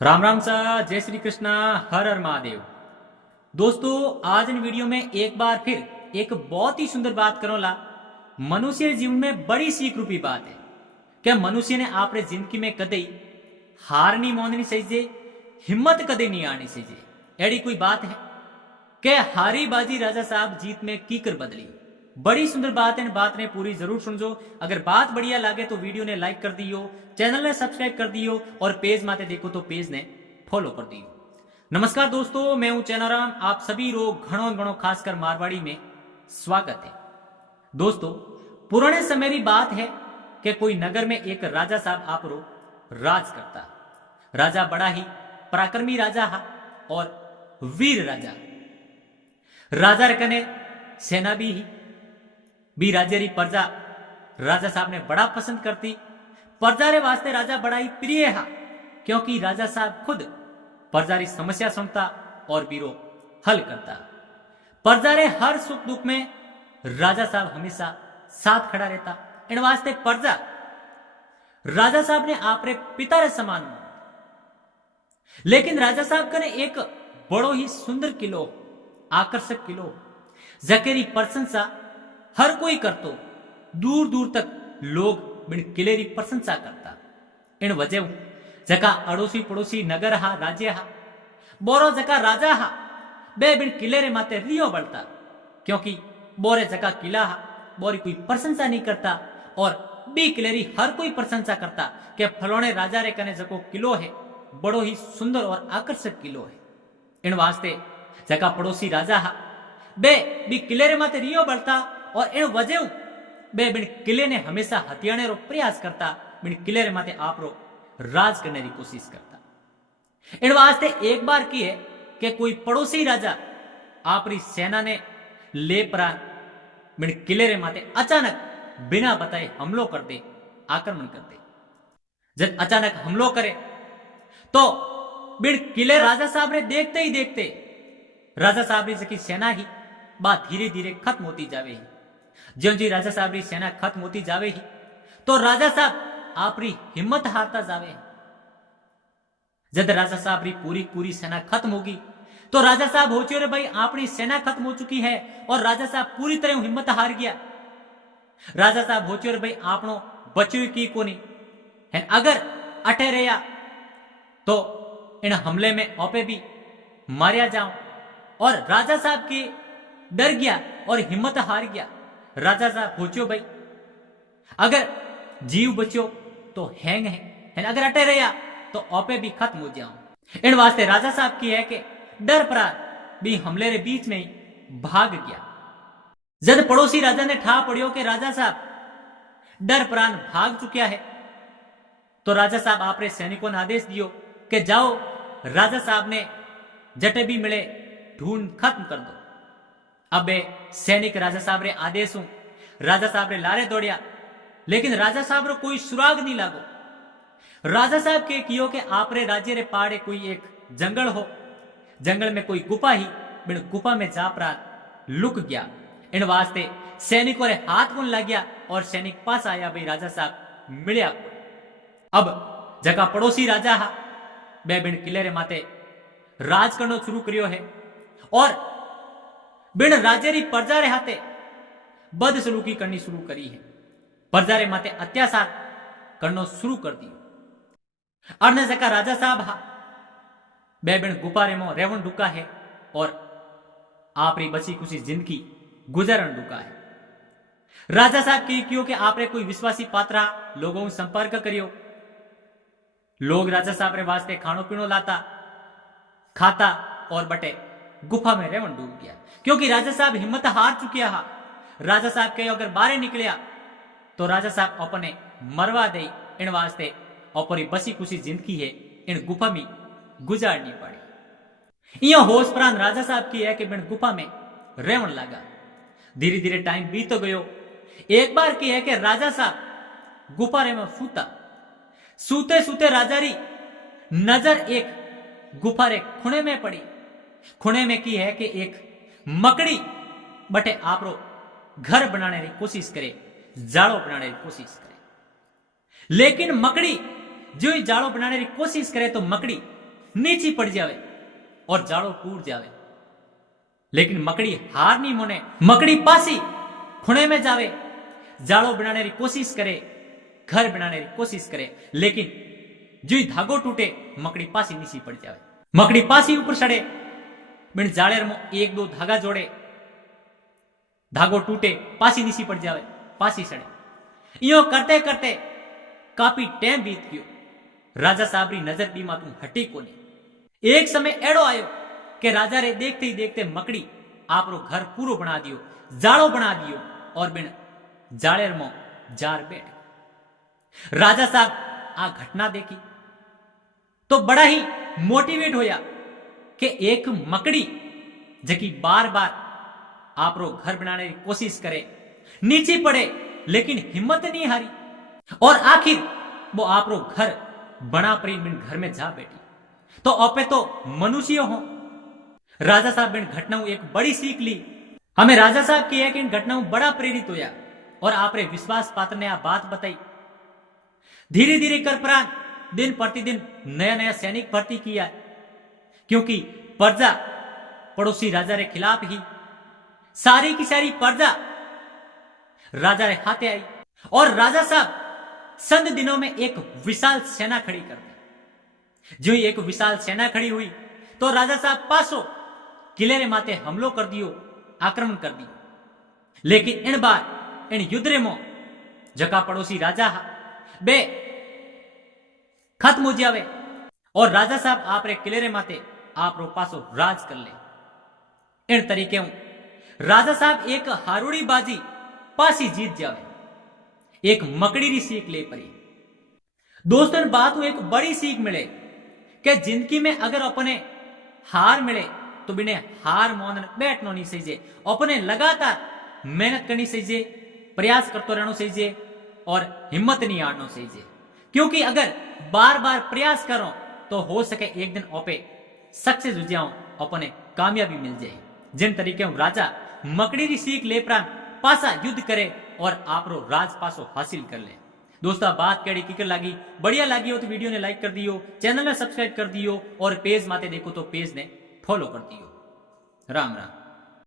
राम राम सा, जय श्री कृष्णा, हर हर महादेव। दोस्तों, आज इन वीडियो में एक बार फिर एक बहुत ही सुंदर बात करोला। मनुष्य जीवन में बड़ी सीख रूपी बात है कि मनुष्य ने आपरे जिंदगी में कदे हार नहीं माननी चाहिए, हिम्मत कदे नहीं आनी चाहिए। एड़ी कोई बात है कि हारी बाजी राजा साहब जीत में कीकर बदली। बड़ी सुंदर बात है, इन बात ने पूरी जरूर सुनजो। अगर बात बढ़िया लगे तो वीडियो ने लाइक कर दियो, चैनल ने सब्सक्राइब कर दियो और पेज माते देखो तो पेज ने फॉलो कर दियो। नमस्कार दोस्तों, मैं हूं चैनाराम। आप सभी लोग घणो घणो खासकर मारवाड़ी में स्वागत है। दोस्तों, पुराने समय की बात है कि कोई नगर में एक राजा साहब आपरो राज करता। राजा बड़ा ही पराक्रमी राजा हा और वीर राजा। राजा रे कने सेना भी राज्य री प्रजा राजा साहब ने बड़ा पसंद करती। प्रजा रे वास्ते राजा बड़ा ही प्रिय हा, क्योंकि राजा साहब खुद प्रजा री समस्या सुनता और बीरो हल करता। प्रजा रे हर सुख दुख में राजा साहब हमेशा साथ खड़ा रहता। इन वास्ते प्रजा राजा साहब ने आपरे पिता रे समान माना। लेकिन राजा साहब कने एक बड़ो ही सुंदर किलो, आकर्षक किलो, जकेरी प्रशंसा हर कोई करतो। दूर दूर तक लोग बिन किले री प्रशंसा करता। इन वजह जका अड़ोसी पड़ोसी नगर हा, राज्य हा, बोरो जका राजा हा, बे बिन किले रे माते रियो बढ़ता, क्योंकि बोरे जका किला हा, बोरी कोई प्रशंसा नहीं करता और बी किलेरी हर कोई प्रशंसा करता कि फलोने राजा रे कने जको किलो है बड़ो ही सुंदर और आकर्षक किलो है। इन वास्ते जका पड़ोसी राजा हा, बे बी किले रे माते रियो बढ़ता और इन वजह बे बिन किले ने हमेशा हथियाने रो प्रयास करता, बिन किले रे माते आपरो राज करने की कोशिश करता। इन वास्ते एक बार की है कि कोई पड़ोसी राजा आपरी सेना ने ले प्राण बिन किले रे माते अचानक बिना बताए हमलो कर दे, आक्रमण कर दे। जब अचानक हमलो करे तो बिन किले राजा साहब ने देखते ही देखते राजा साहब की सेना ही बात धीरे धीरे खत्म होती जावे ही। ज्यों जी राजा साहब की सेना खत्म होती जावे ही तो राजा साहब आपरी हिम्मत हारता जावे। जब राजा साहब की पूरी पूरी सेना खत्म होगी तो राजा साहब हो रे भाई अपनी सेना खत्म हो चुकी है और राजा साहब पूरी तरह हिम्मत हार गया। राजा साहब हो रे भाई आपनो बच्चों की कोनी है, अगर अटे रहा तो इन हमले में ओपे भी मारिया जाऊं। और राजा साहब की डर गया और हिम्मत हार गया। राजा साहब पूछो भाई अगर जीव बचो तो हैंग है, अगर अटे रहा तो ओपे भी खत्म हो जाऊं। इन वास्ते राजा साहब की है कि डर परा भी हमले रे बीच में ही भाग गया। जब पड़ोसी राजा ने ठा पड़ियो कि राजा साहब डर प्राण भाग चुका है तो राजा साहब आपरे सैनिकों ने आदेश दियो कि जाओ, राजा साहब ने जटे भी मिले ढूंढ खत्म कर दो। अब सैनिक राजा साहब रे आदेश हूं राजा साहब रे लारे दौड़िया, लेकिन राजा साहब रो कोई सुराग नहीं लागो। राजा साहब के कियो के आपरे राज्य रे पाड़े कोई एक जंगल हो, जंगल में कोई गुफा ही, बिन गुफा में जा प्राण लुक गया। इन वास्ते सैनिकों रे हाथ कौन लग गया और सैनिक पास आया भाई राजा साहब मिलिया को। अब जगह पड़ोसी राजा हा बे बिन किले रे माते राज करनो शुरू करियो है और बिन राज्य री प्रजा रे हाथे बदसलूकी करनी शुरू करी है। प्रजा रे माते अत्याचार करनो शुरू कर दियो। अरने जका राजा साहब हा बे बिन गुफा रे मो रेवन डुका है और आपरी बची खुशी जिंदगी गुजरन डुका है। राजा साहब की क्यों कि आपरे कोई विश्वासी पात्रा लोगों संपर्क करियो। लोग राजा साहब रे वास्ते खानो पीनो लाता, खाता और बटे गुफा में रेवन डूब गया, क्योंकि राजा साहब हिम्मत हार चुके हा। राजा साहब के अगर बाहर निकलिया तो राजा साहब अपने मरवा दे। इन वास्ते अपनी बसी खुशी जिंदगी है इन गुफा में गुजारनी पड़ी। यह होश प्राण राजा साहब की है कि बिन गुफा में रेवन लगा। धीरे धीरे टाइम बीत तो गयो। एक बार की है कि राजा साहब गुफा रे में सूता, सूते सूते राजा री नजर एक गुफा रे खुणे में पड़ी। खुणे में की है कि एक मकड़ी बटे आपरो घर बनाने की कोशिश करे, जाड़ो बनाने की कोशिश करे। लेकिन मकड़ी जो ही जाड़ो बनाने की कोशिश करे तो मकड़ी नीची पड़ जावे और जाड़ो टूट जावे। लेकिन मकड़ी हार नहीं मोने, मकड़ी पासी खुणे में जावे, जाड़ो बनाने की कोशिश करे, घर बनाने की कोशिश करे, लेकिन जो ही धागो टूटे मकड़ी पासी नीची पड़ जावे। मकड़ी पासी ऊपर चढ़े, बिन जाड़ेर में एक दो धागा जोड़े, धागो टूटे, पासी नीची पड़ जावे, पासी चढ़े। यो करते करते काफी टाइम बीत गयो। राजा साहब री नजर बीमा तू हटी कोनी। एक समय एड़ो आयो कि राजा रे देखते ही देखते मकड़ी आपरो घर पूरो बना दियो, जाड़ो बना दियो और बिन जाड़ेर में जार बैठ। राजा साहब आ घटना देखी तो बड़ा ही मोटिवेट होया कि एक मकड़ी जकी बार बार आपरो घर बनाने की कोशिश करे, नीचे पड़े लेकिन हिम्मत नहीं हारी और आखिर वो आपरो घर बना परी बिन घर में जा बैठी। तो आपे तो मनुष्य हो। राजा साहब बिन घटनाओं एक बड़ी सीख ली। हमें राजा साहब की एक इन घटनाओं बड़ा प्रेरित होया और आपरे विश्वास पात्र ने आ बात बताई। धीरे धीरे कर प्राण दिन प्रतिदिन नया नया सैनिक भर्ती किया, क्योंकि प्रजा पड़ोसी राजा रे खिलाफ ही सारी की सारी प्रजा राजा रे हाथे आई और राजा साहब संध दिनों में एक विशाल सेना खड़ी कर दी। जो ही एक विशाल सेना खड़ी हुई तो राजा साहब पासो किले रे माथे हमलो कर दियो, आक्रमण कर दियो। लेकिन इन बार इन युद्ध रे मो जका पड़ोसी राजा बे खत्म हो जावे और राजा साहब आप रे किले रे माथे आप रो पासो राज कर ले। इन तरीके राजा साहब एक हारूड़ी बाजी पासी जीत जावे, एक मकड़ी री सीख ले परी। दोस्तों इन बात एक बड़ी सीख मिले कि जिंदगी में अगर अपने हार मिले तो बिने हार मान बैठना नहीं सही, अपने लगातार मेहनत करनी सही, प्रयास करते रहना सही और हिम्मत नहीं हारना सही। क्योंकि अगर बार बार प्रयास करो तो हो सके एक दिन ओपे सक्सेस हो जाओ, अपने कामयाबी मिल जाए। जिन तरीके राजा मकड़ी री सीख ले प्राण पासा युद्ध करे और आपरो राज पासो हासिल कर ले। दोस्तों बात केड़ी किकर लागी, बढ़िया लागी हो तो वीडियो ने लाइक कर दियो, चैनल ने सब्सक्राइब कर दियो और पेज माते देखो तो पेज ने फॉलो कर दियो। राम राम।